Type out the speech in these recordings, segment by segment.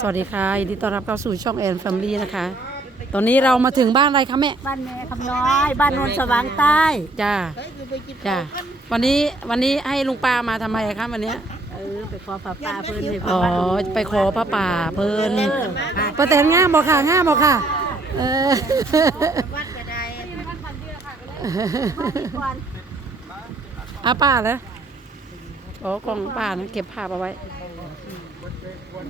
สวัสดีค่ะยินดีต้อนรับเข้าสู่ช่องแอนแฟมิลี่นะคะ ตอนนี้เรามาถึงบ้านอะไรคะแม่ บ้านแม่คำน้อย บ้านโนนสว่างใต้จ้าจ้าวันนี้วันนี้ให้ลุงป้ามาทำไมคะวันเนี้ยเออไปขอป้าป้าเพิ่นให้อ๋พ่ออบ้านไปขอพระป่าเพลินประแตนง่ามบอกค่ะง่ามบอกค่ะเอออาป้าเลยอ๋อกล่องป้านะเก็บภาพเอาไว้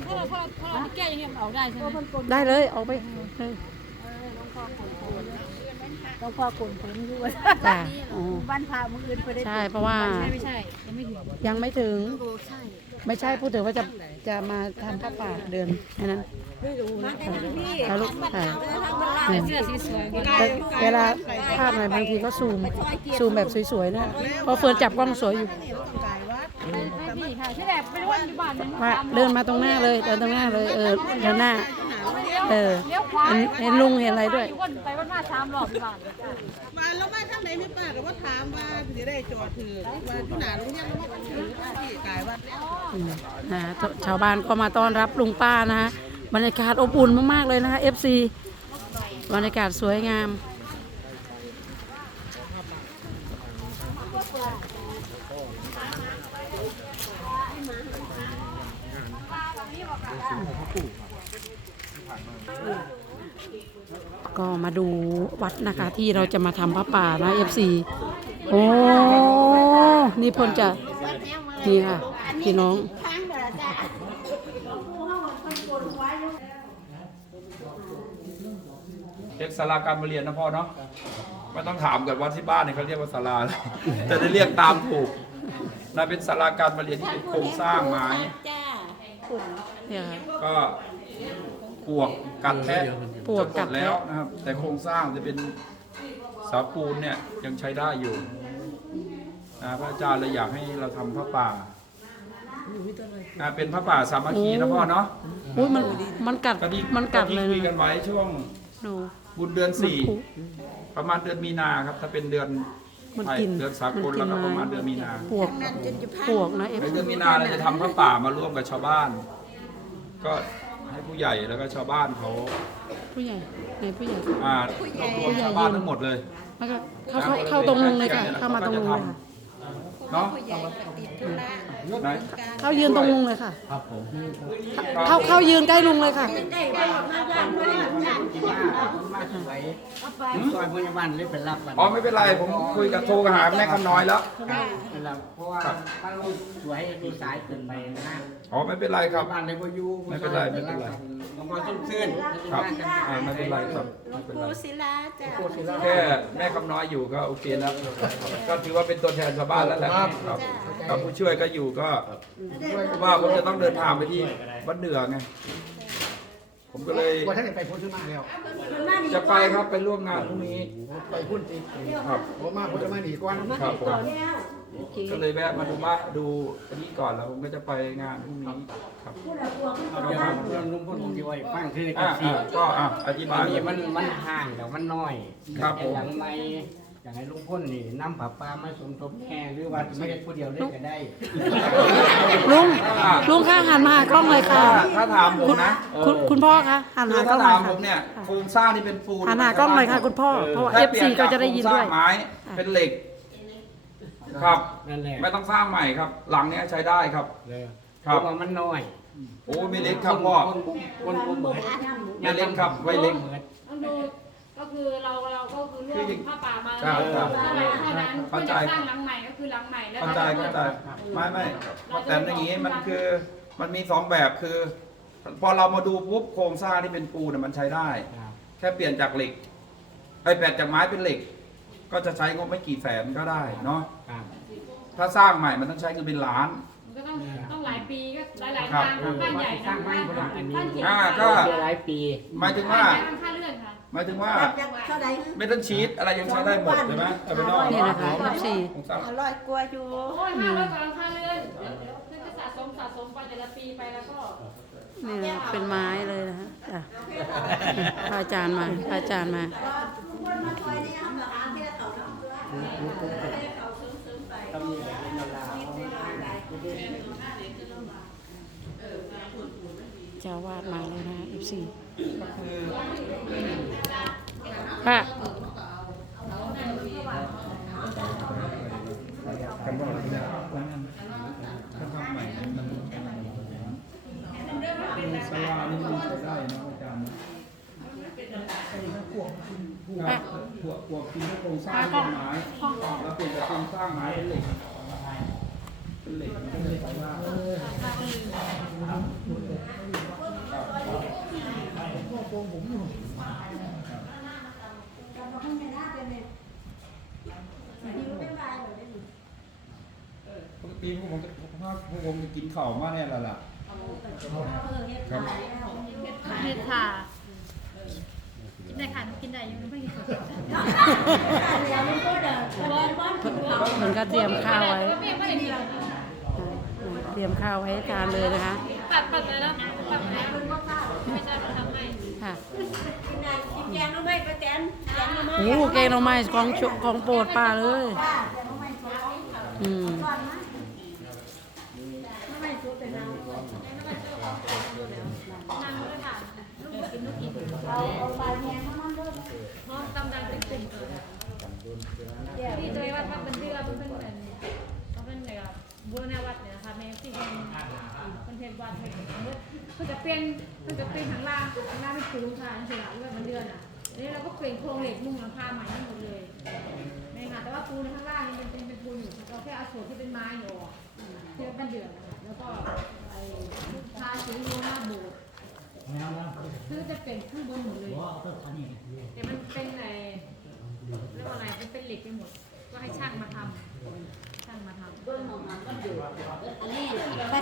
ถ้าเราถ้าเราถ้าเราไม่แก้ย่างเงี้เอาได้ใช่ไหมได้เลยออกไปเลยต้องพ่อกลผลด้วยจ้าอ๋อบ้านพามืออื่นไปได้ใช่เพราะว่าใช่ไม่ใช่ยังไม่ถึงยังไม่ถึงไม่ใช่พูดถึงว่าจะจะมาทำผ้าป่าเดือนแค่นั้นแล้วลูกค่ะใส่เสื้อสีสวยเวลาภาพไหนบางทีก็ซูมซูมแบบสวยๆนะเพราะเฟิร์นจับกล้องสวยอยู่ ว่าอยู่บ้านนั้นว่าเดินมาตรงหน้าเลยเดินตรงหน้าเลยเออเดินหน้า เออเลี้ยวขวาเห็นเห็นลุงเห็นอะไรด้วยวนไปวนมาสามรอบที่บ้านมาแล้วมาทางไหนไม่ป้าก็ว่าถามว่าสิได้จอดถือว่าที่หนาลุงยังว่าถือที่กายวัดแล้วอืมนะชาวบ้านก็มาต้อนรับลุงป้านะฮะบรรยากาศอบอุ่นมากๆเลยนะคะ FC บรรยากาศสวยงาม ก็มาดูวัดนะคะที่เราจะมาทำพระป่านะ FC โอ้นี่พนจะนี่ค่ะพี่น้องเรียกศาลาการประเรียนนะพ่อเนาะไม่ต้องถามกันว่าที่บ้านเนี่ยเขาเรียกว่าศาลาอะไรจะได้เรียกตามถูกนั่นเป็นศาลาการประเรียนที่เป็นโครงสร้างไม้ เนี่ยค่ะ ก็ปวกกัดแทะปวกกัดจะหมแทะแล้วนะครับ แต่โครงสร้างจะเป็นเสาปูนเนี่ยยังใช้ได้อยู่นะพระอาจารย์เลยอยากให้เราทำพระป่าอ่าเป็นพระป่าสามัคคีนะพ่อเนาะอุ้ยมันมันกัดก็ที่มันกัดเลยที่คุยกันไว้ช่วงดูบุญเดือนสี่มันคุประมาณเดือนมีนาครับ ถ้าเป็นเดือน มันไทยกินเดือนสากลมันกิแล้วนก็ไม้ประมาณเดือนมีนาปวกปวกนะเอฟในเดือนมีนาเราจะทำพระป่ามาร่วมกับชาวบ้าน ก็ให้ผู้ใหญ่แล้วก็ชาวบ้านเขาผู้ใหญ่ในผู้ใหญ่อ่ารวมชาวบ้านทั้งหมดเลยแล้วก็เข้าเข้าเข้าตรงลุงเลยค่ะเข้ามาตรงลุงเลยค่ะ เนาะไหนเข้ายืนตรงลุงเลยค่ะเข้าเข้ายืนใกล้ลุงเลยค่ะซอยพยาบาลเลยเป็นรับบัตรอ๋อไม่เป็นไรผมคุยกับโทรกับหาแม่คำน้อยแล้วเป็นรับเพราะว่าถ้าเราสวยดูสายเกินไปนะอ๋อไม่เป็นไรครับบ้านเลยก็อยู่ไม่เป็นไรไม่เป็นไรมันก็ชุ่มชื่นครับอ่าไม่เป็นไรครับไม่เป็นไรศิลาจ้ะแค่แม่คำน้อยอยู่ก็โอเคแล้วก็ถือว่าเป็นตัวแทนชาวบ้านแล้วแหละครับกับผู้ช่วยก็อยู่ก็เพราะว่าผมจะต้องเดินทางไปที่วัดเดือไง ผมก็เลยว่าท่านไปพูดขึ้นมาแล้ว จะไปครับไปร่วมงานพรุ่งนี้ ไปพูดติครับผมมาพูดมาหนีก่อนครับผมก็เลยแวะมาดูบ้านดูอันนี้ก่อนแล้วผมก็จะไปงานพรุ่งนี้ครับเดี๋ยวเรื่องลุงพูดผมที่ว่าฟังคืออ่าสี่อ่าก็อะอธิบาอัยนนี้มันมันห่างแต่มันน้อยครับผมอย่างไร อย่างไรลุงพ่นนี่น้ำผับปลามาสมทบแห่หรือว่าไม่ได้ผู้เดียวเล่นก็ได้ ลุงลุงค่ะหันมาหากล้องเลยค่ะ ถ้าถ้าถามผมนะคุณคุณพ่อคะหันคืหาอกล้ถ้าองหน่ถาอมยค่ะผมเนี่ยโครงสร้างที่เป็นปูนหันหากล้องหน่อยค่ะ คุณพ่อเพราะว่าถ้ FC ก็จะได้ยินด้วย โครงสร้างไม้เป็นเหล็ก ครับ นั่นแหละไม่ต้องสร้างใหม่ครับ หลังเนี้ยใช้ได้ครับเพราะว่ามันน้อยโอ้ไม่เล็กครับพ่อคนคนเหมือนไม่เล็กครับไว้เล็กต้องดู ก็คือเราเราก็คือร่วมผ้าป่ามาครับครับเท่าไหร่เท่านั้นเข้าเพื่อใจจะสร้างหลังใหม่ก็คือหลังใหม่แล้วเข้าใจเข้าใจไม่ไม่แต่อย่างนี้มันคือมันมีสองแบบคือ พอเรามาดูปุ๊บโครงสร้างที่เป็นปูนน่ะมันใช้ได้ แค่เปลี่ยนจากเหล็กไอ้แปลนจากไม้เป็นเหล็ก ก็จะใช้งบไม่กี่แสนก็ได้เนาะครับถ้าสร้างใหม่มันต้องใช้เงินเป็นล้านมันก็ต้องต้องหลายปีก็หลายหลายครับทางบ้านใหญ่สร้านะงบ้านคนละอันนี้บ้านเจ็ดอ่าก็หลายปีหมายถึงบ้าว่านใหญ่ทำค่าเลื่อนค่ะ หมายถึงว่าเท่าไหร่เมทัลชีตอะไรยังใช้ได้หมดใช่ไหมแต่เป็นนอกนี่นะคะ FC โครงสร้างอร่อยกลัวอยู่โอ้ยห้าร้อยกว่าหลังคาเรือนเดี๋ยวเดี๋ยวเพื่อจะสะสมสะสมไปแต่ละปีไปแล้วก็ นี่นะเป็นไม้เลยนะฮะจ้ะพระอาจารย์มาพระอาจารย์มาจ้ะจ้าวาดมาแล้วนะ FC ก็คือค่ะกันว่าถ้าทำใหม่มันสลานี่มันใช้ได้นะอาจารย์พวกพวกพวกกินโครงสร้างไม้แล้วเปลี่ยนจากโครงสร้างไม้เป็นเหล็กเป็นเหล็กมันก็ จะใช้ได้ปกติพวกผมพวกพวกผมจะกินข้าวมาแน่ละล่ะครับเห็ดค่ะกินได้ค่ะกินได้ยังไม่กินสดเหมือนก็เตรียมข้าวไว้ เตรียมข้าวไว้ทานเลยนะคะ ปัดปัดเลยแล้วปัดแล้วไม่ใช่ทำให้ ค่ะแกงน้ำไม่กระแตนแกงน้ำไม่โอ้โหเกงหน่อไม้ของโชของโปรดป้าเลย อืม นั่งด้วยค่ะลูกกินลูกกินห้องกำลังเป็นกลุ่มเลยที่โดยวัดวัดบันเดือมันเป็นเหมือนเขาเป็นแบบบัวนาวัดเนี่ยนะคะแม่ที่เป็นเป็นเพชรวัดเพชร เพื่อจะเป็นจะเป็นทางล่างทางล่างเป็นปูนค่ะนั่นคือหลังวัดบันเดือนอะนี่เราก็เปลี่ยนโครงเหล็กมุงหลังคาใหม่ทั้งหมดเลยนี่ค่ะแต่ว่าปูนข้างล่างนี่เป็นเป็นปูนอยู่เราแค่เอาส่วนที่เป็นไม้อยู่อที่เป็นบันเดือนนะคะแล้วก็ไอ้ทาสีโลหน้าโบสถ์คือจะเป็นข้างบนหมดเลยแต่มันเป็นไอเรียกว่าอะไรเป็นเป็นเหล็กไปหมด ก็ให้ช่างมาทำช่างมาทำอันนี้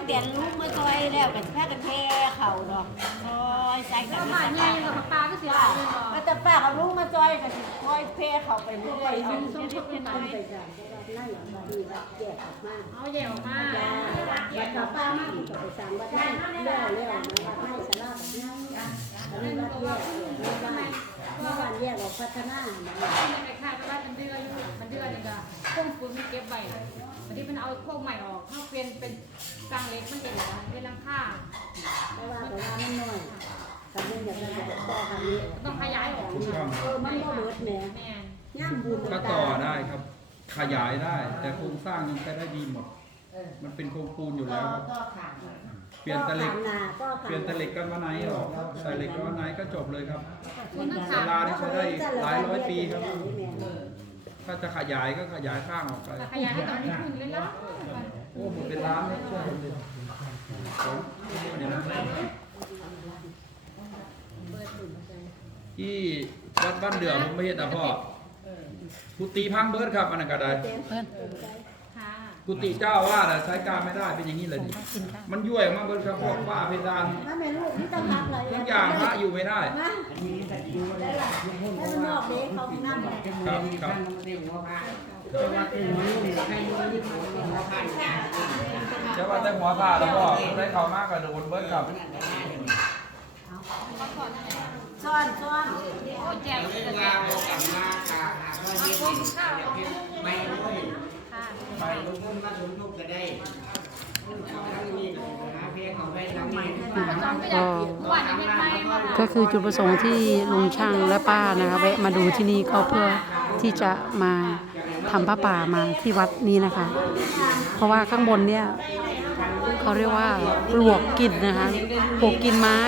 กระแตนลูกมาซอยแล้วกันแค่กันแค่เข่าดอกซอยใส่กันมาเนี่ยกับปลาก็เสียหายเนาะก็จะป้ากับลูกมาซอยกันซอยเพเข่าไปเรื่อยๆเป็นส้มชุบเป็นไม้เอาแย่ออกมาบัดป้ามากก็ไปสั่งบัดนั้นแล้วแล้วมาให้สลาบัดนั้นอันนี้บัดแยกเมื่อวานเมื่อวานแยกออกพัฒนาในไปค่ายว่ามันเดืออยู่มันเดือนี่ก็พุ่งปืนมันเก็บไว้ วันที่มันเอาพวกใหม่ออกเขาเปลี่ยนเป็นกลางเล็กมันจะเหลือเป็นลังค่าแต่ว่าแต่ว่ามันน้อยคำนี้อยากจะต่อคำนี้ต้องขยายออกถูกต้องเออมันบ่เบิดแหมแม่นย่ำบุญก็ต่อได้ครับ ขยายได้ แต่โครงสร้างยังใช้ได้ดีหมดมันเป็นโครงปูนอยู่แล้วครับเปลี่ยนตะเหล็กเปลี่ยนตะเหล็กกันวันไหนออกใส่เหล็กกันวันไหนก็จบเลยครับ คุณต้องศาถามลานี่ใช้ได้หลายร้อยปีครับ ถ้าจะขยายก็ขยายข้างออกไป ขยายให้ต่อที่คุณเลยแล้วโอ้ผมเป็นร้านนะช่วยผมดิผมเดี๋ยวนะที่วัดบ้านเดือผมไม่เห็นอะพ่อกุฏิพังเบิร์ดครับอันนั้นก็ได้เพื่อนค่ะ กุฏิเจ้าว่าน่ะใช้การไม่ได้เป็นอย่างนี้เลยดิมันยุ่ยออกมาเบิร์ดครับพวกฝ้าเพดานถ้าแม่ลูกนี่ต้องรับเลยทุกอย่างพระอยู่ไม่ได้มาอันนี้ก็ดูเลยให้มันนอกเด็กเขานั่งเลยครับครับเรื่องหัวผ้าแต่ว่าเป็นหัวลูกให้ลูกที่หัวหัวผ้าเนี่ยเจ้าว่าแต่หัวผ้าแล้วก็ได้เขามากกระโดดเบิร์ดครับซ้อนซ้อนโอ้แจกเรื่องราวกลับมาค่ะหาว่าเฮ็ดไม่เลยค่ะ ไปลงทุนมาสมทบก็ได้ทั้งนี้ก็หาเพียงเขาไปทั้งนี้ก็คือจุดประสงค์ที่ลุงช่างและป้านะคะแวะมาดูที่นี่ก็เพื่อที่จะมาทำผ้าป่ามาที่วัดนี้นะคะ เพราะว่าข้างบนเนี่ยเขาเรียกว่าปลวกกินนะคะปลวกกินไม้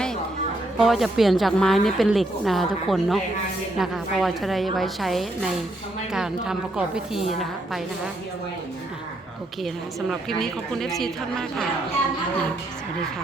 เพราะว่าจะเปลี่ยนจากไม้นี่เป็นเหล็กนะคะทุกคนเนาะนะคะ เพราะว่าจะได้ไว้ใช้ในการทำประกอบพิธีนะคะไปนะคะอะโอเคนะคะสำหรับคลิปนี้ขอบคุณ FC ท่านมากค่ะ สวัสดีค่ะ